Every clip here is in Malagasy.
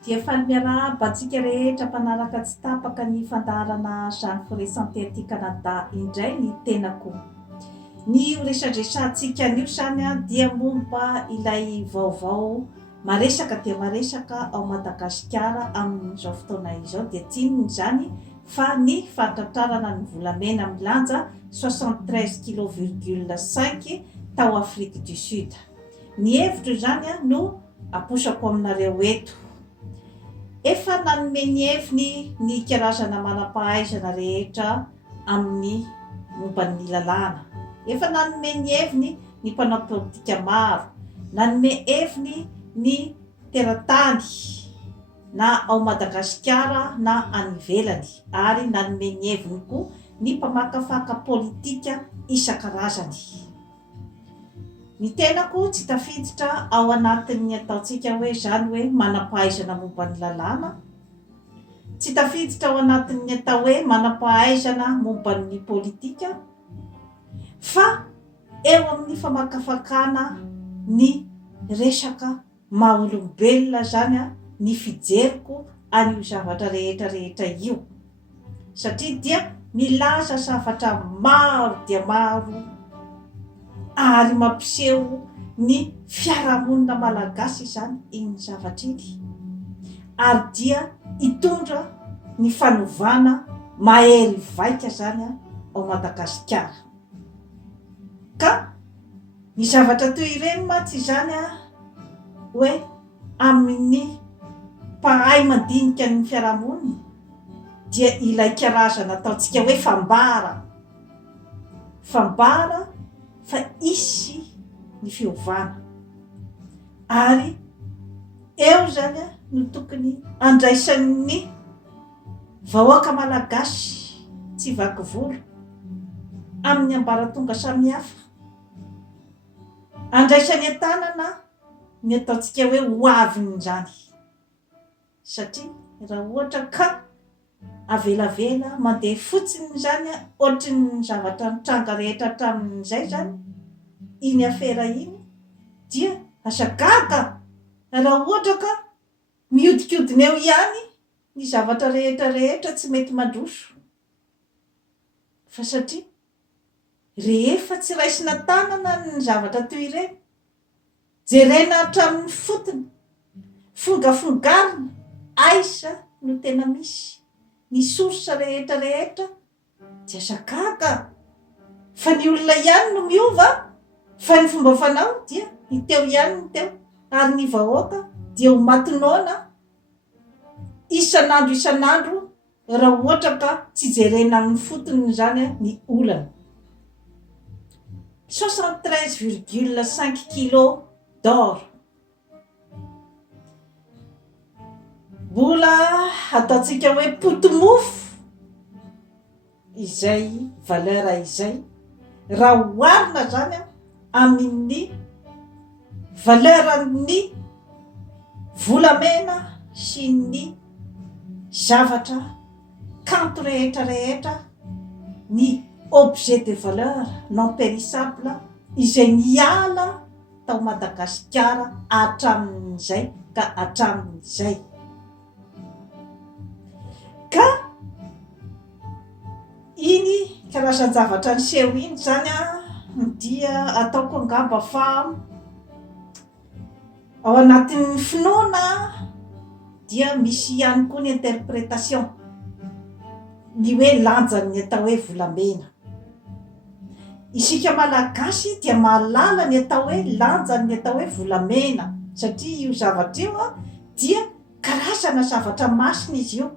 Dia faly miarahaba antsika rehetra mpanaraka tsy tapaka ny fandaharana Jeanne Forest Santé aty Canada indray ny tenako. Ny resadresantsika anio zany dia momba ilay vaovao maresaka dia maresaka ao Madagasikara amin'izao fotoana izao dia tsinony zany fa ny fahatratrarana ny volamena milanja 73,5 tao Afrique du Sud. Ny hevitro zany no aposako aminareo eto. Efa nanome ny heviny ny karazana manam-pahaizana rehetra amin'ny momban'ny lalàna. Efa nanome ny heviny ny mpanao politika maro. Nanome heviny ny teratany na ao Madagasikara na any ivelany. Ary nanome ny heviny koa ny mpamakafaka politika isan-karazany. Ny tenako tsy tafiditra ao anatin'ny ataontsika hoe zany hoe manam-pahaizana momban'ny lalàna. Tsy tafiditra ao anatin'ny atao hoe manam-pahaizana momban'ny politika. Fa eo amin'ny famakafakana ny resaka maha-olombelona zany ny fijeriko an'io zavatra rehetra io. Satria dia milaza zavatra maro dia maro ary mampiseho ny fiarahamonina malagasy zany iny zavatra iny. Ary dia hitondra ny fanovana mahery vaika zany ao Madagasikara. Ka ny zavatra toy ireny matsy zany hoe amin'ny mpahay mandinika ny fiarahamonina dia ilay karazana ataontsika hoe fambara fa isy ny fiovana. Ary eo zany no tokony andraisan'ny vahoaka malagasy tsy vaky volo amin'ny ambaratonga samihafa. Andraisan'ny an-tanana ny ataontsika hoe hoaviny zany. Satria raha ohatra ka avelavela mandeha fotsiny zany ohatry ny zavatra nitranga rehetra hatramin'izay zany iny afera iny dia asagaga. Raha ohatra ka miodikodina eo ihany ny zavatra rehetra tsy mety mandroso. Fa satria rehefa tsy raisina tanana ny zavatra toy ireny, jerena hatramin'ny fotony, fongafongarina, aisa no tena misy ny sorsa rehetra dia asagaga. Fa ny olona ihany no miova, fa ny fomba fanao dia ny teo ihany ny teo. Ary ny vahoaka dia ho matinona isan'andro raha ohatra ka tsy jerena amin'ny fotony zany ny olana. 73,5 kilos d'or. Mbola ataontsika hoe potomofo izay valeur izay raha oharina zany amin'ny valeuran'ny volamena sy ny zavatra kanto rehetra ny objet de valeur non périssable izay niala tao Madagasikara hatramin'izay ka hatramin'izay. Ka iny karazan-javatra niseho iny zany dia ataoko angamba fa ao anatin'ny finoana dia misy ihany koa ny interprétation ny hoe lanjan'ny atao hoe volamena. Isika malagasy dia mahalala ny atao hoe lanjan'ny atao hoe volamena satria io zavatra io dia karazana zavatra masina izy io.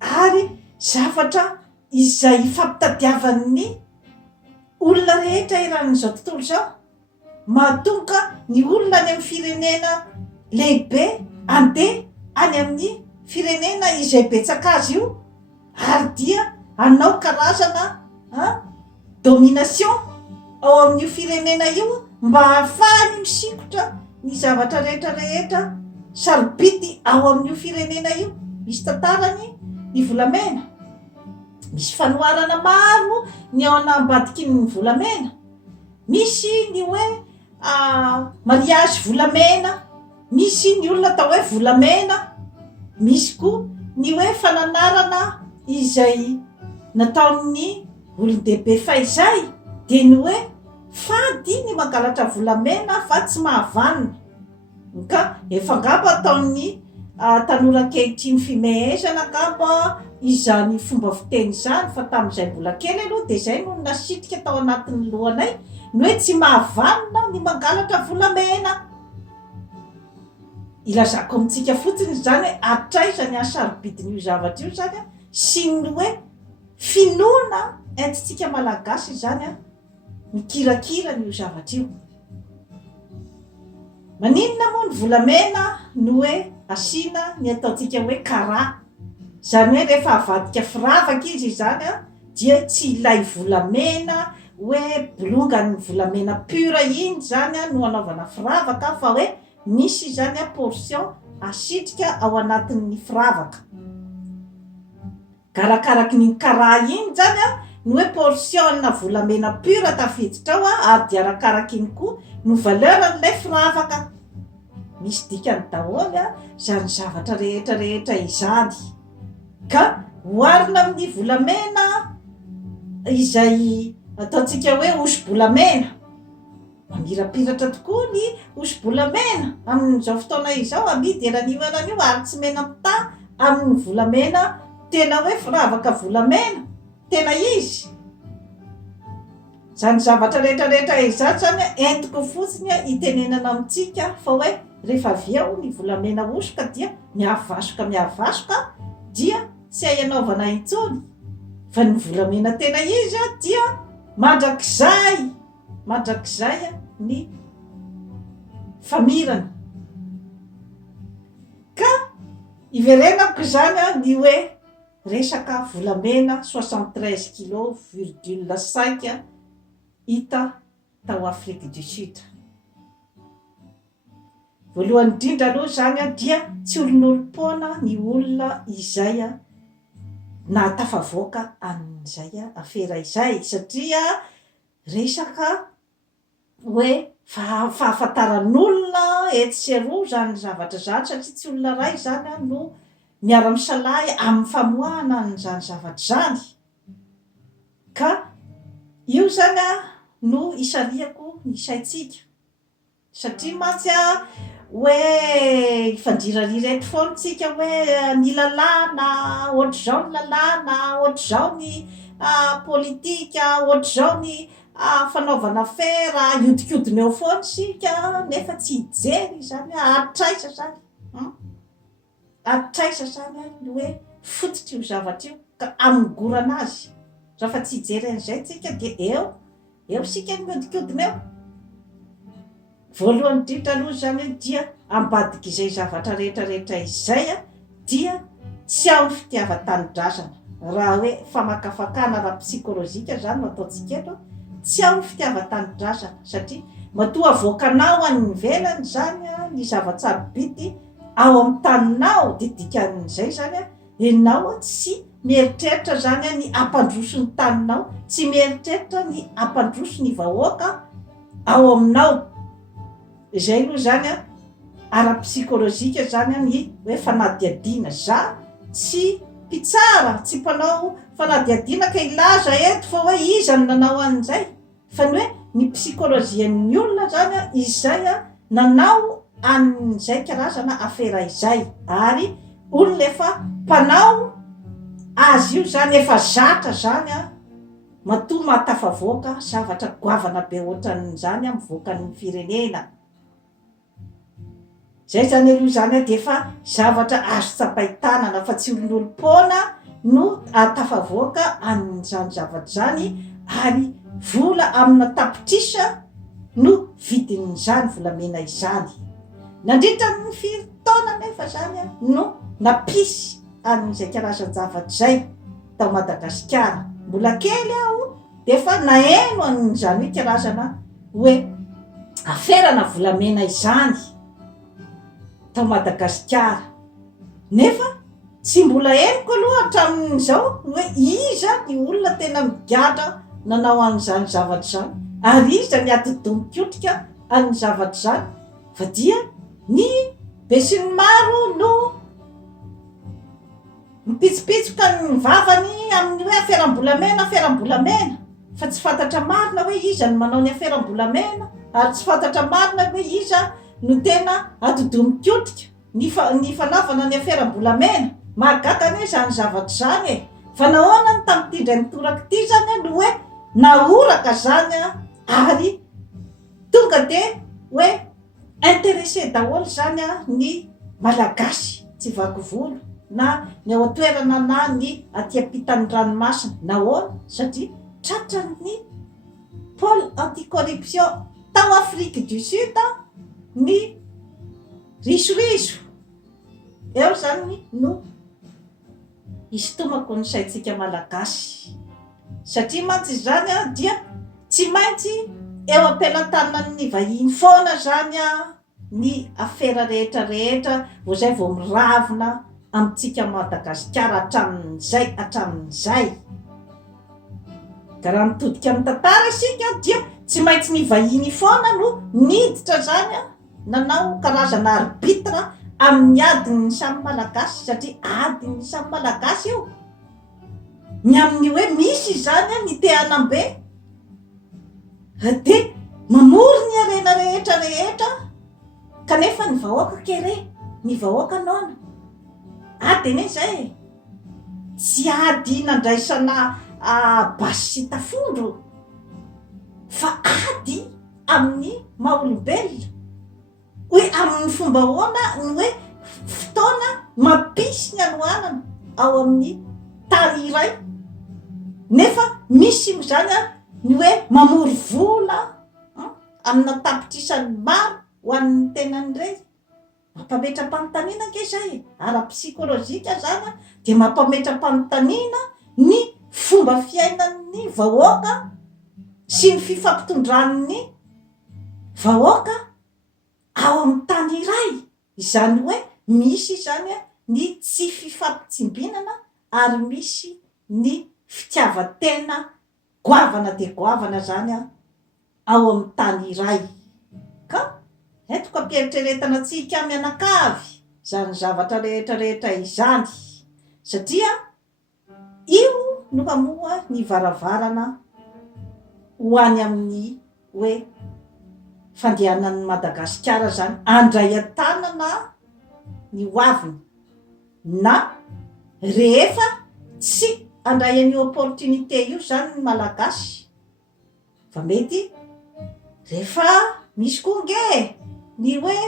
Ary zavatra izay fampitadiavan'ny olona rehetra eran'izao tontolo izao. Mahatonga ny olona any amin'ny firenena lehibe andeha any amin'ny firenena izay betsaka azy io. Ary dia anao karazana domination ao amin'io firenena io mba ahafahany misikotra ny zavatra rehetra sarobity ao amin'io firenena io. Misy tantarany ny volamena, misy fanoharana maro ny ao anambadiky ny volamena. Misy ny hoe mariage volamena misy ny olona atao hoe volamena, misy koa ny hoe fananarana izay nataon'ny olon-dehibe faizay dia ny hoe fady ny mangalatra volamena fa tsy mahavanina. Ka efa ngamba ataon'ny tanora ankehitriny fimehezana ngamba izany fomba fiteny izany, fa tamin'izay mbola kely aloha dia izay no nasitrika tao anatin'ny lohanay ny hoe tsy mahavanina ny mangalatra volamena. Ilazako amintsika fotsiny zany hoe atraiza ny asarobidin'io zavatra io zany sy ny hoe finoana entintsika malagasy zany mikirakira n'io zavatra io. Maninona moa ny volamena no hoe asiana ny ataontsika hoe kara, zany hoe rehefa avadika firavaka izy zany dia tsy ilay volamena hoe bolongany volamena pura iny zany no anaovana firavaka, fa hoe misy zany portion asitrika ao anatin'ny firavaka. Karakaraky ny kara iny zany ny hoe portion na volamena pura tafiditra ao ary dia arakaraky iny koa no valeuran'ilay firavaka. Misy dikany daholo zany zavatra rehetra izany. Ka oharina amin'ny volamena izay ataontsika hoe osy-bolamena, mamirapiratra tokoa ny osy-bolamena amin'izao fotoana izao, amidy eran'io ary tsy mena mita amin'ny volamena tena hoe firavaka volamena tena izy. Zany zavatra rehetra izany zany entiko fotsiny itenenana amintsika fa hoe rehefa avy eo ny volamena osoka dia miavasoka dia tsy hay anaovana intsony, fa ny volamena tena izy dia mandrakizay ny famirana. Ka iverenako zany ny hoe resaka volamena 73 kg,5 hita tao Afrique du Sud. Voalohany indrindra aloha zany dia tsy olon'olom-pona ny olona izay nahatafavoaka amin'izay afera izay, satria resaka hoe fahafantaran'olona etsy sy eroa zany zavatra zany, satria tsy olona ray zany no miara-misalahy amin'ny famoahana an'izany zavatra zany. Ka io zany no isariako ny saitsika, satria mantsy hoe ifandirarireto foana tsika hoe ny lalàna ohatr'izao, ny lalàna ohatr'izao, ny politika ohatr'izao, ny fanaovana afera iodikodina eo foana sika nefa tsy hijery zany atraiza zany ny hoe fototry io zavatra io ka amingorana azy. Raha tsy hijery an'izay tsika dia eo sika ny miodikodina eo. Voalohany indrindra aloha zany dia ambadika izay zavatra rehetra izay dia tsy ao ny fitiavan-tanindrazana. Raha hoe famakafakana ara-psikolojika zany no ataontsika eto, tsy ao ny fitiavan-tanindrazana, satria matoa avoakanao any ivelany zany ny zava-tsarobidy ao amin'ny taninao, dia dikan'izay zany ianao tsy mieritreritra zany ny ampandroso ny taninao, tsy mieritreritra ny ampandroso ny vahoaka ao aminao. Izay aloha zany ara-psikolojika zany ny hoe fanadihadiana. Za tsy mpitsara, tsy mpanao fanadihadiana ka ilaza eto fa hoe iza no nanao an'izay, fa ny hoe ny psikolojian'ny olona zany izay nanao an'izay karazana afera izay, ary olona efa mpanao azy io zany efa zatra zany matoa mahatafavoaka zavatra goavana be ohatran'izany mivoaka ny firenena. Zay zany aloha zany dia efa zavatra azo tsapahitanana, fa tsy olon'olom-pona no ahatafavoaka an'izany zavatra zany, ary vola amina tapitrisa no vidin'izany volamena izany. Nandritra ny firy-taona nefa zany no napisy an'izay karazany zavatra zay tao Madagasikara. Mbola kely aho dia efa naeno an'izany hoe karazana hoe aferana volamena izany tao Madagasikara, nefa tsy mbola henoko aloha hatramin'izao hoe iza ny olona tena migadra nanao an'izany zavatra zany, ary iza ny ady domokotrika an'ny zavatra zany, fa dia ny be sy ny maro no mipitsipitsoka ny vavany amin'ny hoe aferam-bolamena fa tsy fantatra marina hoe iza no manao ny aferam-bolamena ary tsy fantatra marina hoe iza no tena atodomikotrika ny fanaovana ny aferam-bolamena. Mahagatany hoe zany zavatra zany e, fa nahoana ny tamin'ity indray nitoraka ity zany no hoe naoraka zany ary tonga de hoe intéressé daholo zany ny malagasy tsy vaky volo na ny ao atoerana na ny aty ampitan'ny ranomasina. Nahoana? Satria tratran'ny pôle anticorruption tao Afrique du Sud ny risoriso eo zany no istomako ny saitsika malagasy. Satria mantsy zany dia tsy maintsy eo ampelantanan'ny vahiny foana zany ny afera rehetrarehetra vo zay vo miravina amintsika Madagasikara hatramin'izay. Ka raha mitodika amin'ny tantara isika dia tsy maintsy ny vahiny foana no niditra zany nanao karazana arbitre amin'ny adiny samy malagasy, satria adiny samy malagasy io ny amin'ny hoe misy zany ny te hanambe de mamory ny arena rehetrarehetra kanefa ny vahoaka kere ny vahoaka nona adiny zay tsy ady nandraisana basy sy tafondro fa ady amin'ny maha-olombelona hoe amin'ny fomba hoana ny hoe fotoana mampisy ny anohanana ao amin'ny tany iray nefa misy zany ny hoe mamory vola amina tapitrisany maro ho an'ny tenan'ireny. Mampametra-panontaniana ke zay ara-psikolojika zany de mampametra-panontaniana ny fomba fiainan'ny vahoaka sy ny fifampitondran'ny vahoaka ao amin'ny tany iray. Izany hoe misy zany ny tsy fifampitsinbinana ary misy ny fitiavatena goavana de goavana zany ao amin'ny tany iray. Ka eto ka ampieritreretana antsika mianakavy zany zavatra rehetrarehetra izany satria io no hamoa ny varavarana ho any amin'ny hoe fandehanan'ny Madagasikara zany andray an-tanana ny hoaviny na rehefa tsy andray an'io opportunité io zany ny malagasy fa mety rehefa misy konge ny hoe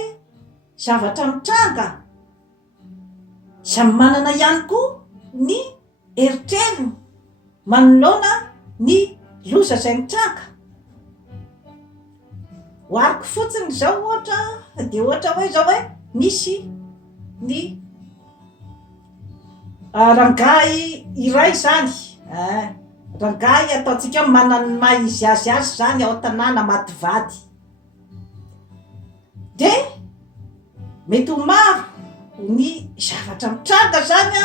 zavatra mitranga samy manana ihany koa ny eritreriny manoloana ny loza zay mitranga. Hoariko fotsiny zao ohatra de ohatra hoe zao hoe misy ny rangahy iray zany rangahy ataotsika manany maha izy azy zany ao tanàna maty vady de mety ho maro ny zavatra mitranga zany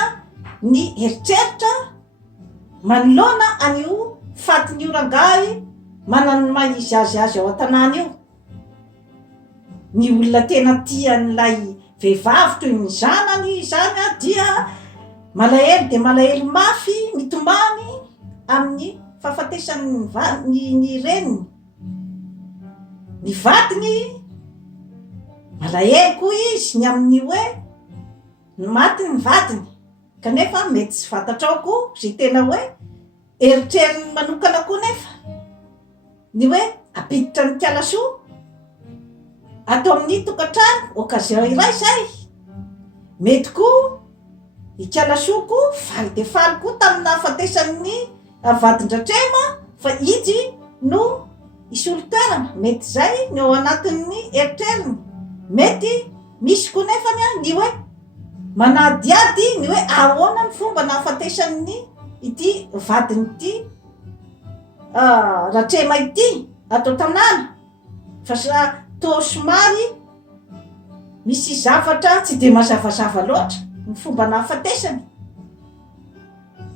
ny eritreritra manoloana an'io fatin'io rangahy manany maha izy azy ao an-tanàna io. Ny olona tena tian'ilay vehivavy toy ny zanany zany dia malahelo de malahelo mafy mitomany amin'ny fahafatesan'ny ny reniny. Ny vadiny malahelo koa izy ny amin'ny hoe maty ny vadiny kanefa mety tsy fantatrao koa zay tena hoe eritreriny manokana koa nefa ny hoe apiditra ny kialasoa atao amin'ny tokantrano occasion iray zay mety koa ikalasoa koa faly de faly koa tamina hafatesan'ny vadin-dratrema fa izy no isy olo-toerana mety zay ny ao anatin'ny eritreriny. Mety misy koa nefany ny hoe manadiady ny hoe ahoana ny fomba nahafatesan'ny ity vadiny ity ratrema ity atao tanàna fa sa to somary misy zavatra tsy de mazavazava loatra ny fomba nahafatesany.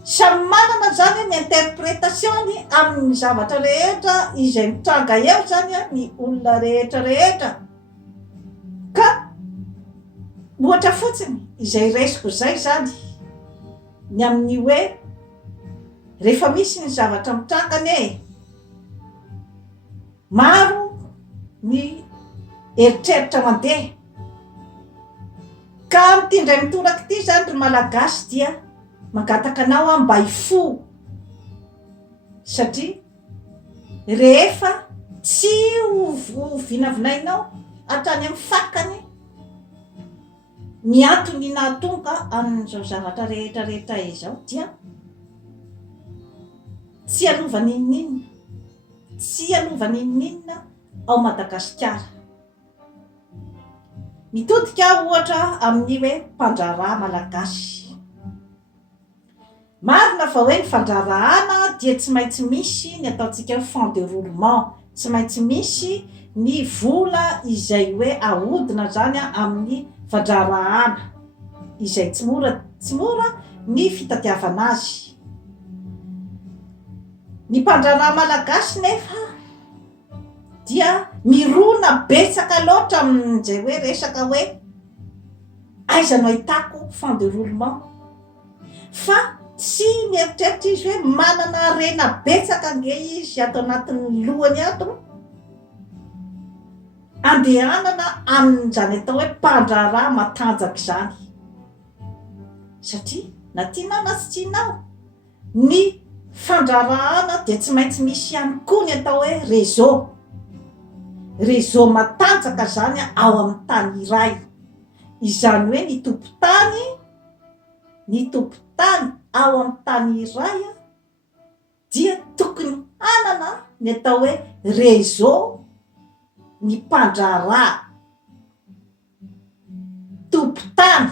Samy manana zany ny interprétationy amin'ny zavatra rehetra izay mitranga eo zany ny olona rehetrarehetra ka ohatra fotsiny izay resiko zay zany ny amin'ny hoe rehefa misy ny zavatra mitrangany maro ny eritreritra mandeha ka mitindray mitoraky ity zany ry malagasy dia mangataka anao mba hifo satria rehefa tsy ho vinavinainao hatrany amin'ny fakany ny antony nahatonga amin'izao zavatra rehetrarehetra izao dia tsy anovany ininina ao Madagasikara. Mitodika ohatra amin'ny hoe mpandraharaha malagasy. Marina fa hoe ny fandrarahana dia tsy maintsy misy ny ataontsika hoe fond de roulement, tsy maintsy misy ny vola izay hoe ahodina zany amin'ny fandrarahana izay tsy mora ny fitadiavana azy. Ny mpandraraha malagasy nefa dia mirona betsaka loatra amin'izay hoe resaka hoe aiza no ahitako fond de roulement fa tsy mieritreritra izy hoe manana harena betsaka nge izy ato anatin'ny lohany ato andehanana amin'izany atao hoe mpandraraha matanjaka zany satria na tianao na tsy tianao ny fandrarahana dia tsy maintsy misy ihany koa ny atao hoe réseau matanjaka zany ao amin'ny tany iray. Izany hoe ny tompon-tany ao amin'ny tany iray dia tokony hanana ny atao hoe réseau ny mpandraraha tompon-tany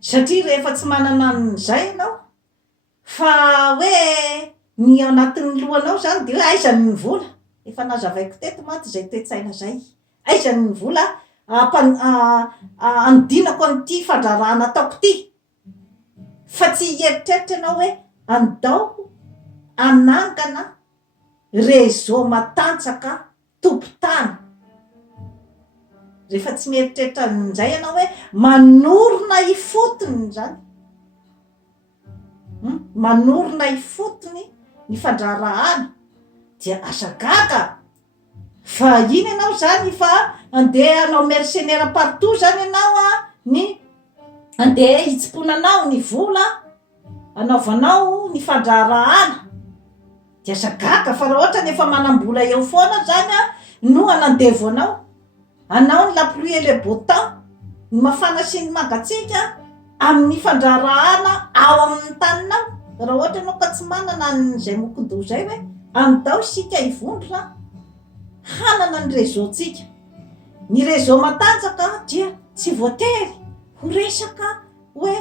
satria rehefa tsy manana an'izay ianao fa hoe ny ao anatin'ny lohanao zany dia hoe aiza ny vola efa nazavaiko teto maty zay toe-tsaina zay aiza ny vola andinako an'ity fandrarahana ataoko ity fa tsy hieritreritra ianao hoe andao anangana réseau matanjaka tompon-tany. Rehefa tsy mieritreritra an'izay ianao hoe manorona ifotony zany manorona ifotony ny fandrarahana dia asa gaga fa iny ianao zany fa andeha anao mercenaire partout zany ianao ny andeha hitsiponanao ny vola anaovanao ny fandrarahana dia asa gaga fa raha ohatra nefa manam-bola eo foana zany no anandevo anao ny la pluie et le beau temps ny mafana sy ny mangatsiaka amin'ny fandrarahana ao amin'ny taninao raha ohatra anao ka tsy manana an'izay mokondoha zay hoe andao isika hivondrona hanana ny réseautsika. Ny réseau matanjaka dia tsy voatery ho resaka hoe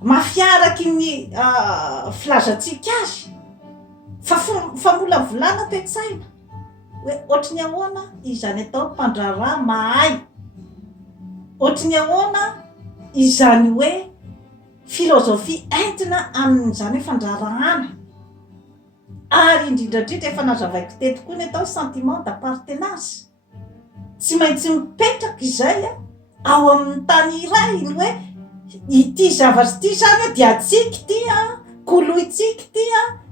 mafiaraky ny filazantsika azy fa mbola volana toe-tsaina hoe ohatry ny ahoana izany atao mpandraraha mahay, ohatry ny ahoana izany hoe filozofia entina amin'izany fandrarahana ary indrindrandrindra efa nazavaiko teto koa ny atao sentiment d'appartenance tsy maintsy mipetraka izay ao amin'ny tany iray ny hoe ity zavatra ity zany dia atsika ity koloitsika ity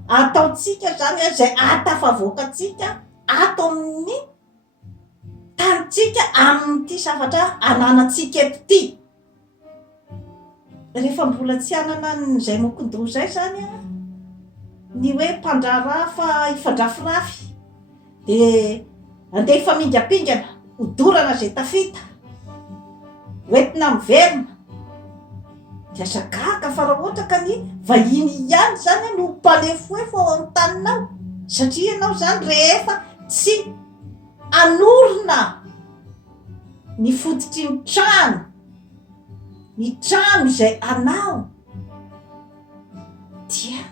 ataotsika zany zay atafavoakatsika ato amin'ny tanitsika amin'ity zavatra ananatsika eto ity. Rehefa mbola tsy hanana n'izay mokondoha zay zany ny hoe mpandraraha fa hifandrafirafy dia andeha hifamingapingana hodorana zay tafita hoentina miverina dia asa gaga fa raha ohatra ka ny vahiny ihany zany no mpanefoefo ao amin'ny taninao satria ianao zany rehefa tsy anorona ny fototry ny trano izay anao dia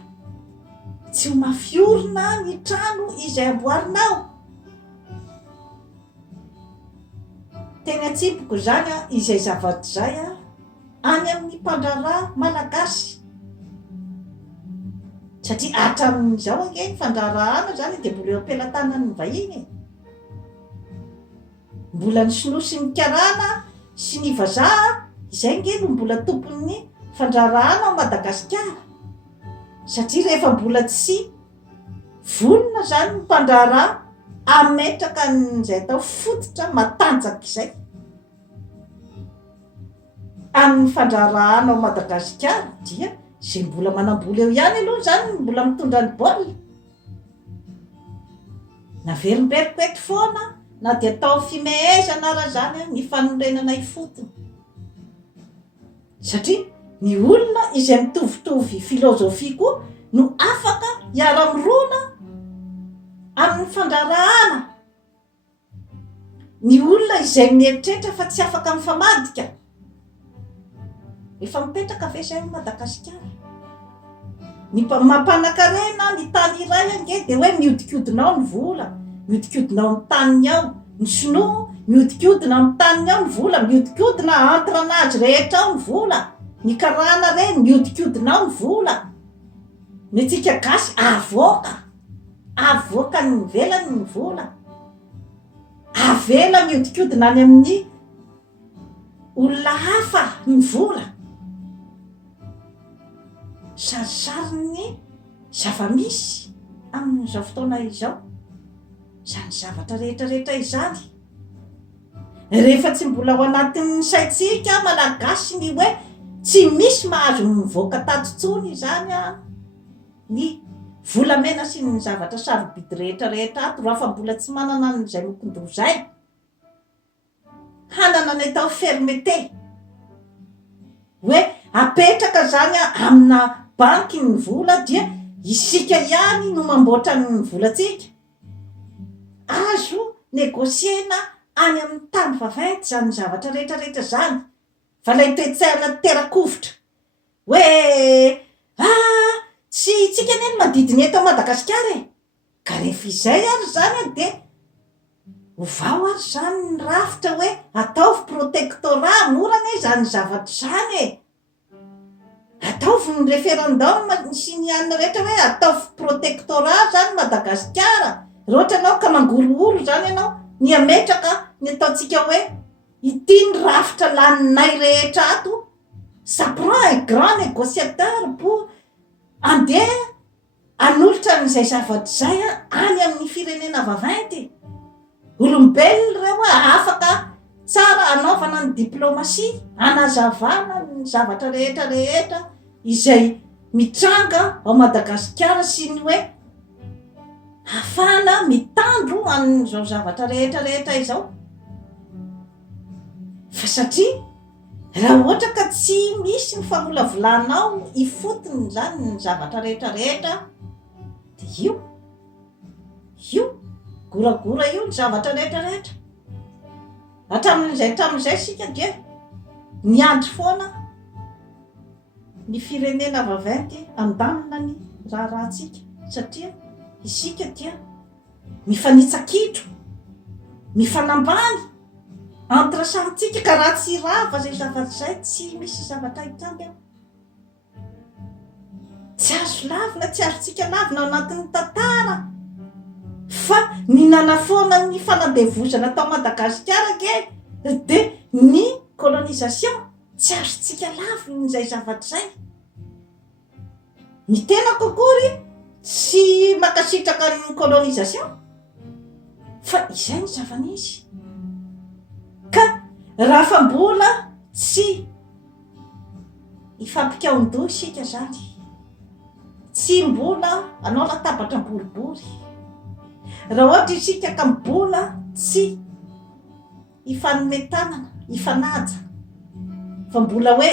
tsy ho mafiorina ny trano izay amboarinao. Tena atsipoko zany izay zavatra zay any amin'ny mpandraraha malagasy satria hatramin'izao ange ny fandrarahana zany dia mbola eo am-pelantanan'ny vahiny mbola ny sinoa sy ny karana sy ny vazaha izay nge no mbola tompon'ny fandrarahana ao Madagasikara satria rehefa mbola tsy vonona zany ny mpandraraha ametraka n'izay atao fototra matanjaka izay amin'ny fandrarahana ao Madagasikara dia zay mbola manam-bola eo ihany aloha zany mbola mitondra ny baolina na verimberikety foana na dia atao fimehezana raha zany ny fanorenana ifotony satria ny olona izay mitovitovy filôzofia koa no afaka hiara-mirona amin'ny fandrarahana ny olona izay mieritreritra fa tsy afaka mifamadika efa mipetraka ve zay Madagasikara ny mampanankarena ny tany iray ange dia hoe miodikodina ao ny vola miodikodina ao ny taniny ao ny sinoa miodikodina amin'ny taniny ao ny vola miodikodina entrenage rehetra ao ny vola ny karana reny miodikodina ao ny vola ny tsika gasy avoaka ny velany ny vola avela miodikodina any amin'ny olona hafa ny vola sarisariny zava-misy amin'izao fotoana izao zany zavatra rehetrarehetra izany rehefa tsy mbola ao anatin'ny saitsika malagasy ny hoe tsy misy mahazo mivoaka tatontsony zany ny volamena sy ny zavatra sarobidy rehetrarehetra ato raha fa mbola tsy manana n'izay lokondro zay hanana ny atao fermeté hoe apetraka zany amina banky ny vola dia isika ihany no mamboatra ny volatsika azo negosiena any amin'ny tany vaventy zany zavatra rehetrarehetra zany fa lay toetsaina terakovitra hoe tsy tsika neny madidiny eto Madagasikara ka rehefa izay ary zany dia ovao ary zany ny rafitra hoe ataovy protectorat morana zany zavatra zany ataovy ny référendum sy ny anina rehetra hoe ataovy protectorat zany Madagasikara raha ohatra anao ka mangorohoro zany ianao ny ametraka ny ataontsika hoe ity ny rafitra laninay rehetra ato ça prend un grand négociateur pour andeha anolotra n'izay zavatra zay any amin'ny firenena vaventy olombelona reo afaka tsara anaovana ny diplomasia anazavana ny zavatra rehetrarehetra izay mitranga ao Madagasikara sy ny hoe hafana mitandro an'izao zavatra rehetrarehetra izao fa satria raha ohatra ka tsy misy ny famolavolanao ifotony zany ny zavatra rehetrarehetra dia io goragora io ny zavatra rehetrarehetra hatramin'izay sika dia niandry foana ny firenena vaventy andanina ny raharahantsika satria isika dia mifanitsakitro mifanambany entre santsika ka raha tsy rava zay zavatra zay tsy misy zavatra hitangy ao tsy azo lavina tsy azotsika lavina ao anatin'ny tantara fa ny nanafoana ny fanadevozana tao Madagasikara ke dia ny colonisation tsy azotsika lavina n'izay zavatra zay ny tena kokory tsy makasitraka ny colonisation fa izay ny zava-nisy ka raha fa mbola tsy ifampikaondoha isika zany tsy mbola anao latabatra boribory raha ohatra isika ka mbola tsy ifanometanana ifanaja fa mbola hoe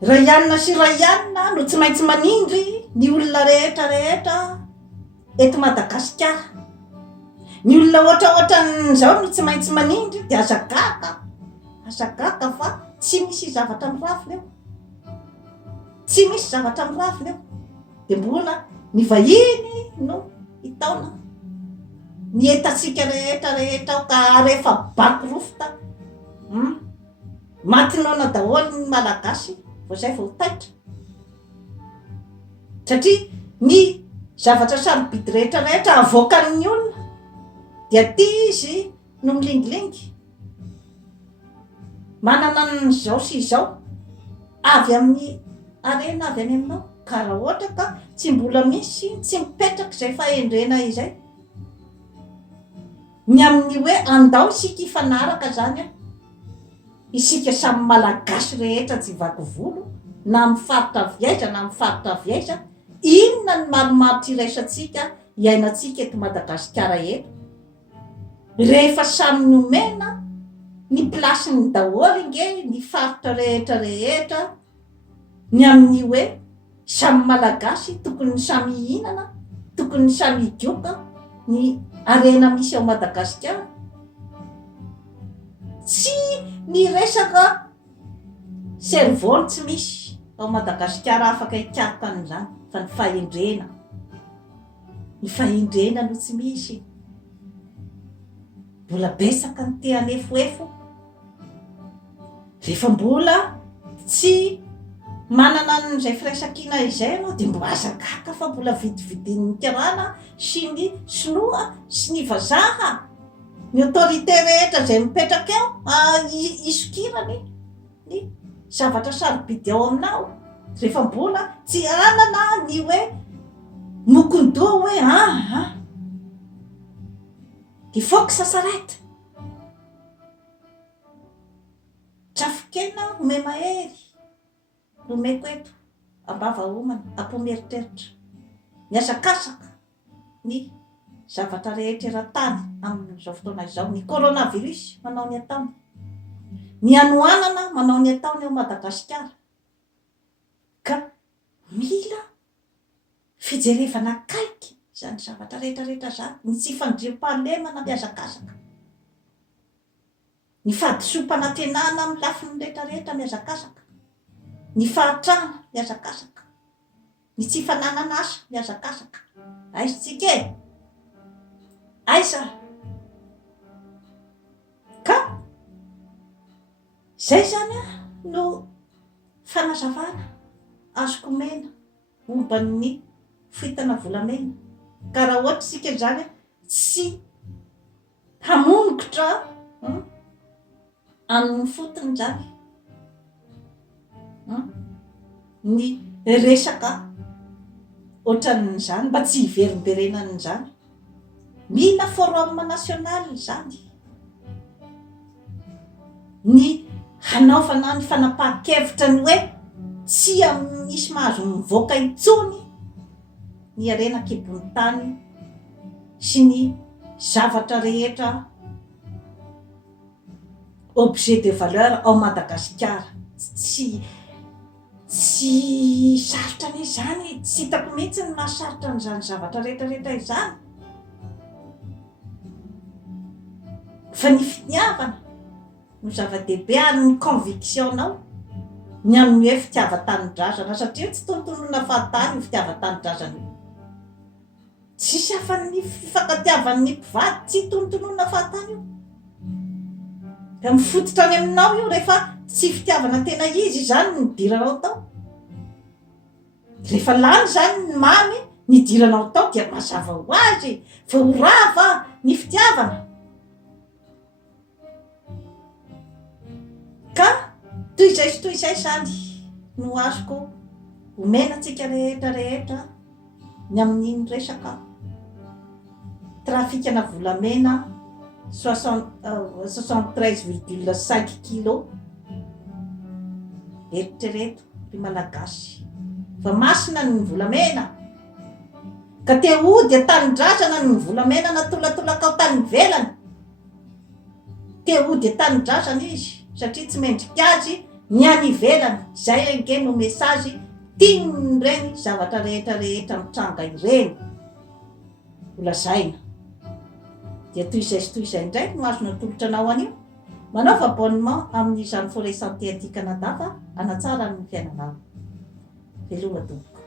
rayanina sy rayanina no tsy maintsy manindry ny olona rehetrarehetra eto Madagasikara ny olona ohatraohatran'izao no tsy maintsy manindry dia azagaka fa tsy misy zavatra mirafina eo tsy misy zavatra mirafina eo dia mbola ny vahiny no hitaona ny etatsika rehetrarehetra ao ka rehefa bakorofota matinona daholo ny malagasy vao zay vao taitra satria ny zavatra sarobidy rehetrarehetra avoakan'ny olona dia ty izy no milingilingy manana n'izao sy izao avy amin'ny arena avy any aminao ka raha ohatra ka tsy mbola misy tsy mipetraka izay fahendrena izay ny amin'ny hoe andao isika ifanaraka zany a isika samy malagasy rehetra tsy vaky volo na mifaritra viaiza na mifaritra viaiza inona ny marimaritra iraisantsika iainantsika eto Madagasikara eto rehefa samy nomena ny plasiny daholo nge ny faritra rehetra rehetra ny amin'ny hoe samy malagasy tokony samy hinana tokony samy igioka ny arena misy ao Madagasikara tsy ny resaka servony tsy misy ao Madagasikara afaka hikarika an'izany fa ny fahendrena no tsy misy mbola besaka ny te hanefoefo rehefa mbola tsy manana n'izay firaisan-kina izay anao dia mbo azakaka fa mbola vidividin'ny karana sy ny sinoa sy ny vazaha ny autorité rehetra izay mipetraka eo isokirany ny zavatra sarobidy ao aminao rehefa mbola tsy anana ny hoe mokondoa hoe il faut que ça s'arrête trafikena ome mahery nomeko eto ambava homana ampomeritreritra miazakazaka ny zavatra rehetra eran-tany amin'izao fotoana izao ny coronavirus manao ny ataony ny anoanana manao ny ataony ao Madagasikara ka mila fijerevana kaiky zany zavatra rehetrarehetra zany ny tsy fandriam-pahalemana miazakazaka ny fahadisom-panantenana amin'ny lafiny rehetrarehetra miazakazaka ny fahatrana miazakazaka ny tsy fananana asa miazakazaka aizatsika e aiza ka zay zany a no fanazavana azoko mena momban'ny fitana volamena ka raha ohatra sika zany tsy hamongotra amin'ny fotony zany ny resaka ohatran'izany mba tsy hiverimberenan'izany mila forum national zany ny hanaovana ny fanapahan-kevitra ny hoe tsy misy mahazo mivoaka intsony ny arena kibony tany sy ny zavatra rehetra objet de valeur ao Madagasikara tsy sarotra ny zany tsy hitako mihitsy ny mahasarotra n'izany zavatra rehetrarehetra izany fa ny fitiavana no zava-dehibe ary ny convictionnao ny amin'ny hoe fitiava-tanindrazana satria tsy tontonona fahatany ny fitiava-tanindrazana io tsisy hafan'ny fifankatiavan'ny mpivady tsy tontonona fahatany io ka mifototra any aminao io rehefa tsy fitiavana tena izy zany ny diranao tao rehefa lany zany ny mamy ny diranao tao dia mazava ho azy fa ho rava ny fitiavana ka toy izay sy toy izay zany no azoko homenatsika rehetra rehetra ny amin'iny resaka trafikana volamena 73,5 kilo eritrereto ny malagasy fa masina ny volamena ka te ody atanin-drazana ny volamena natolatolaka ao tany velany te ody atanin-drazana izy satria tsy mendrika azy ny any ivelany zay ange no mesazy tiany reny zavatra rehetra rehetra mitranga ireny holazaina dia toy izay sy toy izay indray no azona tolotra anao anio manaova abonnement amin'izany forêt santé aty Canada fa hanatsara ny fiainanao veloma tompoko